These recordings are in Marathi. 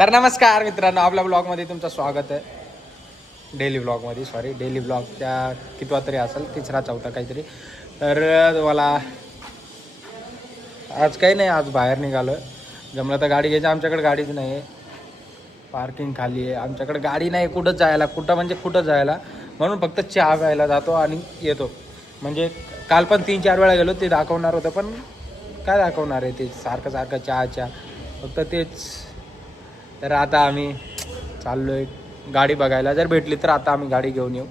तर नमस्कार मित्रांनो, आपल्या ब्लॉगमध्ये तुमचं स्वागत आहे. डेली ब्लॉगमध्ये डेली ब्लॉगच्या कितवा तरी असेल, तिसरा चौथा काहीतरी. तर तुम्हाला आज काही नाही, आज बाहेर निघालो. जमलं तर गाडी घ्यायची, आमच्याकडे गाडीच नाही आहे. पार्किंग खाली आहे, आमच्याकडे गाडी नाही. कुठं जायला म्हणून फक्त चहा प्यायला जातो आणि येतो. म्हणजे काल पण 3-4 वेळा गेलो, ते दाखवणार होतं, पण काय दाखवणार आहे ते सारखं चहा फक्त तेच. तर आता आम्ही चाललोय गाडी बघायला, जर भेटली तर आता आम्ही गाडी घेऊन येऊ.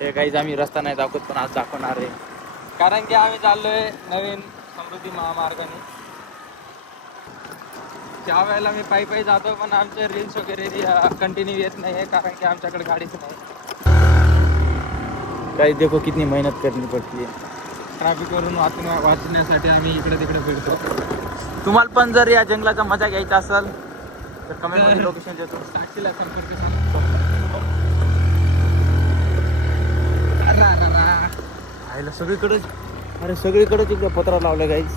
हे काहीच आम्ही रस्ता नाही दाखवत, पण आज दाखवणार आहे, कारण की आम्ही चाललोय नवीन समृद्धी महामार्गाने. त्या वेळेला मी पायी जातो, पण आमचे रील्स वगैरे कंटिन्यू येत नाही आहे, कारण की आमच्याकडे गाडीच नाही. काही देखो किती मेहनत करणी पडते ट्रॅफिकवरून वाचण्यासाठी. आम्ही इकडे तिकडे फिरतो. तुम्हाला पण जर या जंगलाचा मजा घ्यायचा असेल तर कमेंट मध्ये लोकेशन देतो, साक्षीला संपर्क आईला सगळीकडेच इकडे पत्रा लावला गाईज.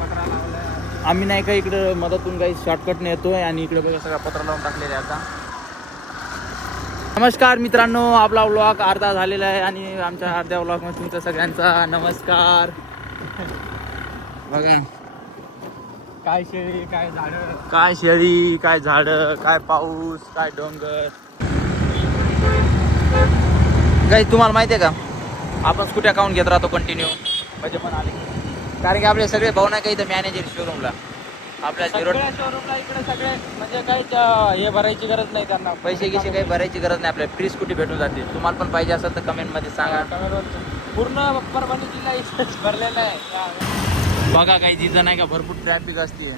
पत्रा लावलाय. आम्ही नाही का इकडे मधातून काही शॉर्टकटने येतोय आणि इकडे बघा सगळा पत्रा लावून टाकलेला आहे आता. नमस्कार मित्रांनो, आपला व्लॉग अर्धा झालेला आहे आणि आमच्या अर्ध्या व्लॉगमध्ये तुमचा सगळ्यांचा नमस्कार. बघा काय शेळी, काय झाडं, काय पाऊस, काय डोंगर. काही तुम्हाला माहिती आहे का, आपण स्कूटी अकाउंट घेत राहतो कंटिन्यू, म्हणजे पण आले, कारण की आपले सगळे भाऊ नाही काही तर मॅनेजर शोरूमला, आपल्या शोरूमला इकडे सगळे, म्हणजे काही हे भरायची गरज नाही त्यांना, पैसे काही भरायची गरज नाही. आपल्याला फ्री स्कूटी भेटून जाते. तुम्हाला पण पाहिजे असेल तर कमेंटमध्ये सांगा. पूर्ण परभणी जिल्हा भरलेला आहे. बघा काही तिथं नाही का भरपूर ट्रॅफिक असते.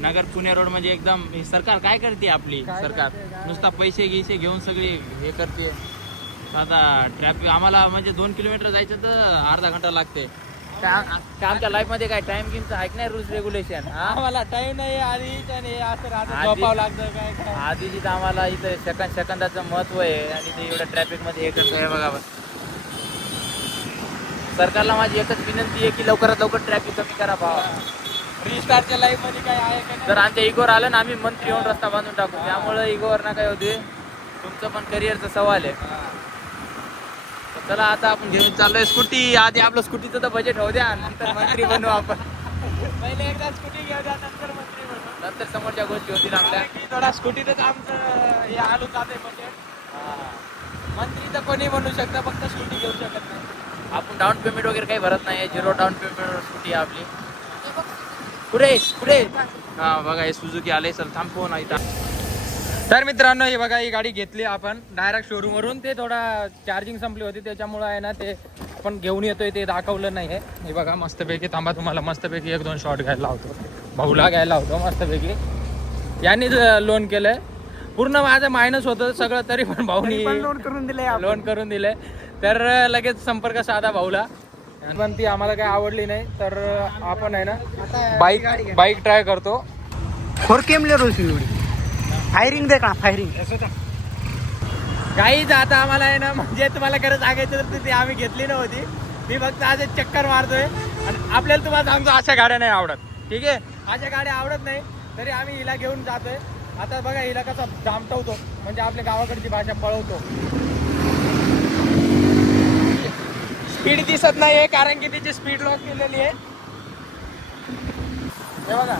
नगर पुणे रोड म्हणजे एकदम, सरकार काय करते आपली सरकार, नुसता पैसे घेऊन सगळी हे करते. आता ट्रॅफिक आम्हाला म्हणजे 2 किलोमीटर जायचं तर अर्धा घंटा लागते. आमच्या लाईफ मध्ये काय टाइम गिमचं ऐक नाही, रूल्स रेग्युलेशन. आम्हाला टाइम नाही आधीच आणि झोपावं लागतं काय आधीची तर आम्हाला इथं सेकंदाचं महत्व आहे आणि ते एवढं ट्रॅफिक मध्ये हे करतो. हे बघा, सरकारला माझी एकच विनंती आहे की लवकरात लवकर ट्रॅफिक कमी करा भावा. रिस्टारच्या लाईफ मध्ये काय आहे का? जर आमच्या इगोवर आलं ना, आम्ही मंत्री होऊन रस्ता बांधून टाकू. त्यामुळे इगोवर ना काय होते, तुमचं पण करिअरचा सवाल आहे. चला आता आपण घेऊन चाललोय स्कूटी. आधी आपलं स्कूटीचं तर बजेट होऊ द्या, नंतर मंत्री बनू आपण. पहिले एकदा स्कूटी घेऊ द्या, नंतर मंत्री बनू, नंतर समोरच्या गोष्टी होतील आपल्या. थोडा स्कूटीतच आमचं हे आलू जाते बजेट. मंत्री तर कोणी बनू शकतं, फक्त स्कूटी घेऊ शकत नाही. आपण डाऊन पेमेंट वगैरे काही भरत नाही, 0 डाऊन पेमेंट स्कूटी आहे आपली. पुढे हा बघा, हे सुझुकी आले. चल थांबतो ना इथं. तर मित्रांनो, हे बघा, ही गाडी घेतली आपण डायरेक्ट शोरूम वरून. ते थोडा चार्जिंग संपली होती, त्याच्यामुळे आहे ना, ते आपण घेऊन येतोय ते दाखवलं नाही आहे. हे बघा मस्तपैकी, थांबा तुम्हाला मस्तपैकी 1-2 शॉट घ्यायला लावतो. भाऊला घ्यायला होतो मस्तपैकी. यांनीच लोन केलंय, पूर्ण माझं मायनस होतं सगळं, तरी पण भाऊनी लोन करून दिलंय. तर लगेच संपर्क साधा भाऊला. पण ती आम्हाला काही आवडली नाही, तर आपण आहे ना बाईक ट्राय करतो. फायरिंग दे का, फायरिंग काहीच. आता आम्हाला आहे ना, म्हणजे तुम्हाला खरं सांगायचं तर ती आम्ही घेतली नव्हती. मी फक्त आज चक्कर मारतोय आणि आपल्याला तुम्हाला सांगतो, अशा गाड्या नाही आवडत. ठीक आहे, अशा गाड्या आवडत नाही, तरी आम्ही हिला घेऊन जातोय. आता बघा हिला कसा दामटवतो, म्हणजे आपल्या गावाकडची भाषा पळवतो. स्पीड दिसत नाहीये, कारण की तिची स्पीड लॉक केलेली आहे. हे बघा,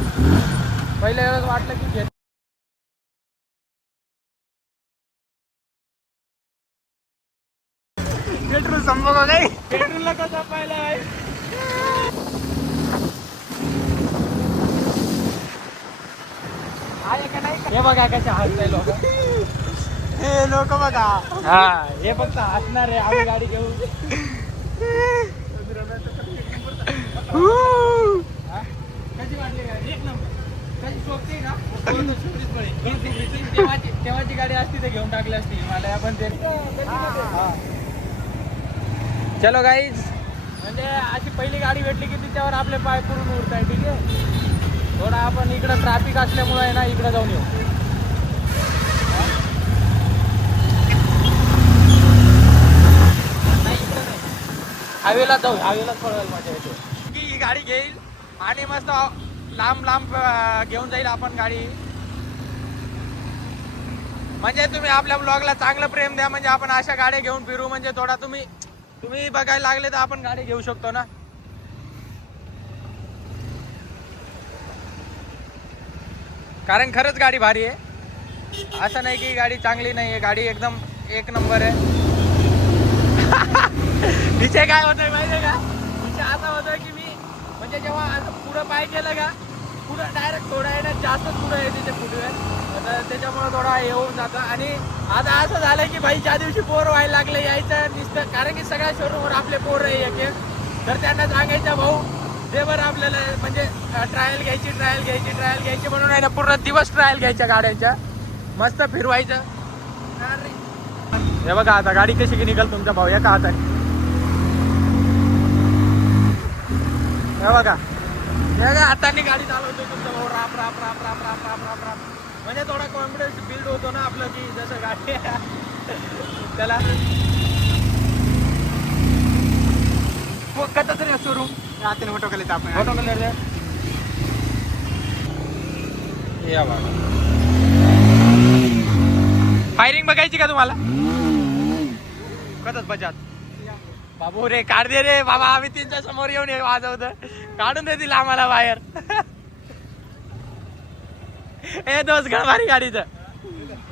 पहिल्या वेळेस वाटलं की घेत पेट्रोल संपवा काही, पेट्रोलला कसा पाहिला आहे. हे बघा कसे हसताय लोक, हे लोक बघा. हा, हे फक्त हसणार आहे, आम्ही गाडी घेऊ. कशी वाटली गाडी? एक नंबर. कशी सोपती ना, तेव्हाची गाडी असती तर घेऊन टाकली असती मला. पण ते चलो गाईज, म्हणजे अशी पहिली गाडी भेटली की तिच्यावर आपले पाय पुरून उरत आहे. ठीक आहे, थोडा आपण इकडं ट्रॅफिक असल्यामुळे आहे ना, इकडं जाऊन येऊ. नाही इकडं नाही, हायवेला जाऊ, हायवेला पळवायला मजा येते. की ही गाडी घेईल आणि मस्त लांब लांब घेऊन जाईल आपण गाडी. म्हणजे तुम्ही आपल्या ब्लॉगला चांगलं प्रेम द्या, म्हणजे आपण अशा गाड्या घेऊन फिरू, म्हणजे थोडा तुम्ही बघायला लागले तर आपण गाडी घेऊ शकतो ना. कारण खरंच गाडी भारी आहे, असं नाही की गाडी चांगली नाही आहे, गाडी एकदम एक नंबर आहे. तिचे काय होतंय माहिती आहे का, तिचे असं होतं की मी म्हणजे जेव्हा असं पुढं पाय केलं का, पुढं डायरेक्ट थोडं आहे ना, जास्त पुढं आहे तिथे फुटवेल, तर त्याच्यामुळे थोडा येऊन जातं. आणि आता असं झालं की भाई ज्या दिवशी पोर व्हायला लागले यायचं नुसतं, कारण की सगळ्या शोरूमवर आपले पोर आहे एक एक, तर त्यांना सांगायचं भाऊ ते बरं आपल्याला म्हणजे ट्रायल घ्यायची म्हणून आहे ना, पूर्ण दिवस ट्रायल घ्यायच्या गाड्यांच्या, मस्त फिरवायचं. हे बघा आता गाडी कशी की निघाल तुमचा भाऊ एका हाताने. हे बघा हाताने गाडी चालवतो तुमचा भाऊ, राप राप राप राप राप राप राप राप, म्हणजे थोडा कॉन्फिडन्स बिल्ड होतो ना आपलं, की जसं गाडी त्याला कत तरी शोरूम राहते फोटो केले आपण फोटो केले. या बाबा फायरिंग बघायची का तुम्हाला? कतच बजात बाबू रे काढ दे रे बाबा, आम्ही तीनच्या समोर येऊन वाजवतो, काढून देतील आम्हाला बाहेर. ए दोस्त गण भारी गाडीचं,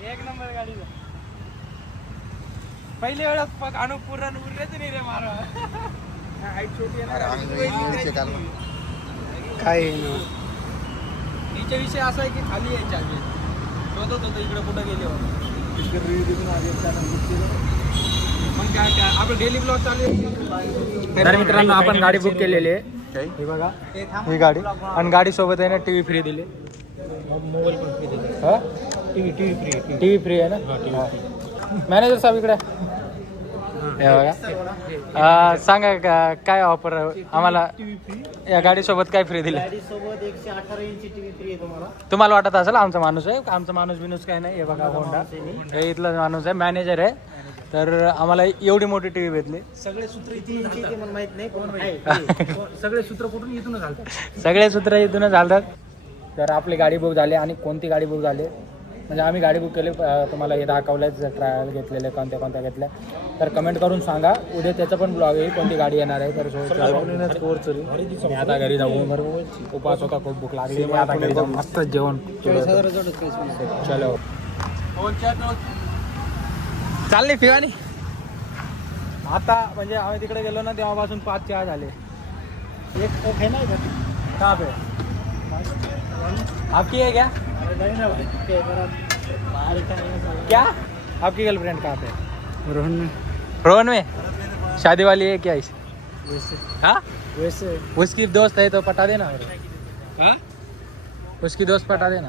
एक नंबर गाडीचं. पहिली वेळेस अनुपूर्ण उरलेच नाही रे मारा. काय नीचे विषय असा आहे की खाली यायच्या आधी शोधत होतो इकडे कुठं गेले मग काय काय आपलं डेली ब्लॉग चालू आहे. तर मित्रांनो आपण गाडी बुक केलेली आहे, हे बघा ही गाडी, आणि गाडी सोबत आहे ना टीव्ही फ्री दिली, मोबाईल पण फ्री दिली. हा टीव्ही फ्री आहे ना. मॅनेजर साहेब इकडे हे बघा, सांगा काय ऑफर आम्हाला या गाडी सोबत काय फ्री दिले? गाडीसोबत 118 इंची टीव्ही फ्री आहे तुम्हाला. तुम्हाला वाटत असेल आमचा माणूस आहे, आमचा माणूस बिनूस काय नाही. हे बघा होंडा, हे इथला माणूस आहे, मॅनेजर आहे. तर आम्हाला एवढी मोठी टीव्ही भेटली. सगळे सूत्र किती इंची ते मला माहित नाही, पण सगळे सूत्र कुठून इथूनच घालतात, सगळे सूत्र इथूनच घालतात. तर आपली गाडी बुक झाली, आणि कोणती गाडी बुक झाली म्हणजे आम्ही गाडी बुक केली, तुम्हाला हे दाखवलंच, ट्रायल घेतलेले कोणत्या घेतल्या, तर कमेंट करून सांगा. उद्या त्याचा पण ब्लॉग येईल कोणती गाडी येणार आहे. तर मी आता घरी जाऊ, बरोबर उपास होता, खूप भूक लागली, मी आता घरी जाऊन मस्त जेवण. चलो चालली फिवानी. आता म्हणजे आम्ही तिकडे गेलो ना तेव्हापासून 5 चहा झाले. एक है ना इधर कहाँ पे आपकी है क्या? क्या आपकी गर्लफ्रेंड कहाँ पे? रोहन में रोहन में शादी वाली है क्या? इस हाँ वैसे उसकी दोस्त है तो पटा देना. हाँ उसकी दोस्त पटा देना.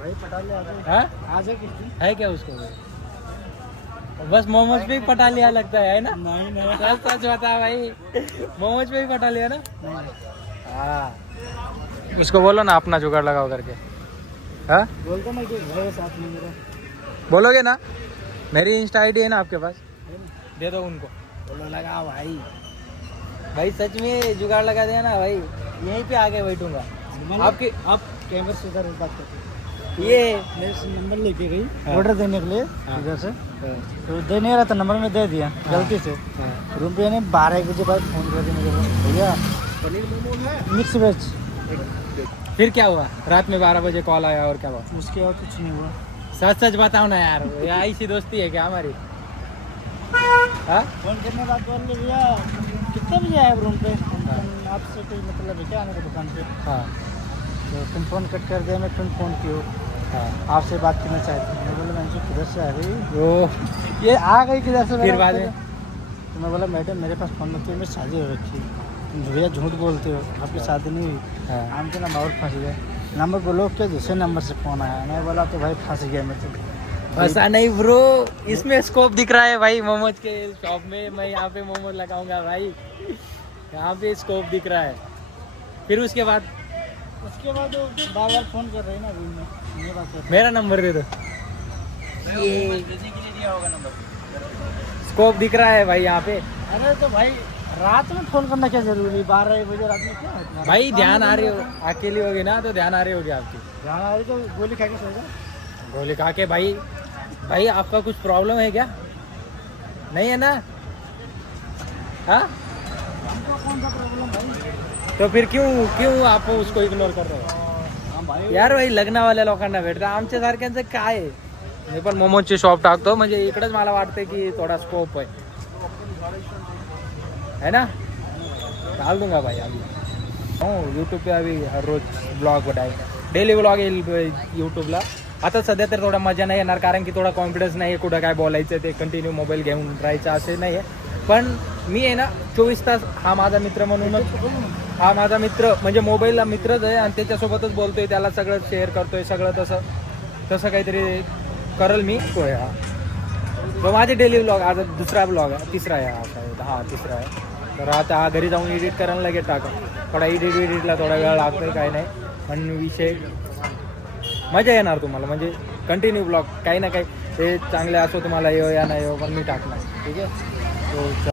भाई पटा ले हाँ आज है क्या उसको? बस मोमोज पे ही पटा लिया लगता है ना? नहीं सच सच बता भाई, मोमोज पे ही पटा लिया ना? हाँ उसको बोलो ना अपना जुगाड़ लगाओ करके. हाँ बोलता मैं कि भाई साथ में मेरा बोलोगे ना? मेरी इंस्टा आईडी है ना आपके पास, दे दो उनको. बोलो लगा भाई, भाई सच में जुगाड़ लगा देना भाई, यहीं पे आके बैठूंगा. आपकी आप कैमरे से इधर बात करते ये मेरे से नंबर लेके गई हाँ। ऑर्डर देने के लिए हाँ। इधर से, तो दे नहीं रहा था, नंबर में दे दिया गलती से. रूम पे ने 12 बजे बाद फोन कर दिया मुझे, भैया पनीर मोमोज है मिक्स वेज. फिर क्या हुआ? रात में 12 बजे कॉल आया और क्या हुआ? उसके बाद कुछ नहीं हुआ. सच सच बताओ ना यार, ये ऐसी दोस्ती है क्या हमारी? हाँ फोन करने बात बोल रहे भैया कितने बजे आए रूम पे, आपसे कोई मतलब है क्या आने का दुकान पे? हाँ तो तुम फोन कट कर दिया, मैं तुम फोन किया, हाँ. आपसे बात करना चाहती हूँ. मैं बोला मैं किधर से आ गई, ओ ये आ गई किधर से? फिर बाद में? तो मैं बोला मैडम मेरे पास फोन होती है, मेरी शादी हो रखी है. तुम भैया झूठ बोलते हो, आपकी शादी नहीं हुई. हाँ. हम के नंबर फंस गए, नंबर बोलो क्या दूसरे नंबर से फोन आया. मैं बोला तो भाई फंस गया मैं तो. ऐसा नहीं ब्रो, इसमें स्कोप दिख रहा है भाई. मोमोज के शॉप में मैं यहाँ पे मोमोज लगाऊंगा भाई, यहाँ पे स्कोप दिख रहा है. फिर उसके बाद वो बार बार फोन कर रहे हैं ना रूम में, मेरे पास है. मेरा नंबर दे दो. ये स्कोप दिख रहा है भाई यहाँ पे. अरे तो भाई रात में फोन करना क्या जरूरी, 12 बजे रात में क्या है? भाई ध्यान आ रही हो, अकेली होगी ना तो ध्यान आ रही होगी आपकी। ध्यान आ रही तो गोली खा के सोएगा। गोली खा के भाई, भाई आपका कुछ प्रॉब्लम है क्या? नहीं है ना? हाँ हमको कौन सा प्रॉब्लम भाई? तो फिर क्यों आप उसको इग्नोर कर रहे हो? यार भाई लग्नावाल्या लोकांना भेटतं, आमच्या सारख्यांचं काय आहे? मी पण मोमोजची शॉप टाकतो, म्हणजे इकडेच मला वाटतं की थोडा स्कोप है ना? डाल दूंगा भाई अभी। हो यूट्यूब पे अभी हर रोज ब्लॉग बनाएंगे, डेली ब्लॉग येईल यूट्यूबला। आता सध्या तर थोडा मजा नाही येणार, कारण की थोडा कॉन्फिडन्स नाही आहे कुठं काय बोलायचं ते, कंटिन्यू मोबाईल घेऊन राहायचं असे नाही आहे। पण मी आहे ना 24 तास हा माझा मित्र म्हणूनच, हा माझा मित्र म्हणजे मोबाईलला मित्रच आहे आणि त्याच्यासोबतच बोलतोय, त्याला सगळं शेअर करतोय, सगळं तसं काहीतरी करल मी तो आहे हा। तो माझे डेली ब्लॉग, आता दुसरा ब्लॉग आहे, तिसरा आहे हा शायद, हा तिसरा आहे। तर आता हा घरी जाऊन एडिट करायला लगेच टाका, थोडा एडिटला थोडा वेळ लागतोय, काय नाही, पण विषय मजा येणार तुम्हाला, म्हणजे कंटिन्यू ब्लॉग काही ना काही, ते चांगले असो तुम्हाला येऊ या नाही येऊ पण मी टाकणार, ठीक आहे। तो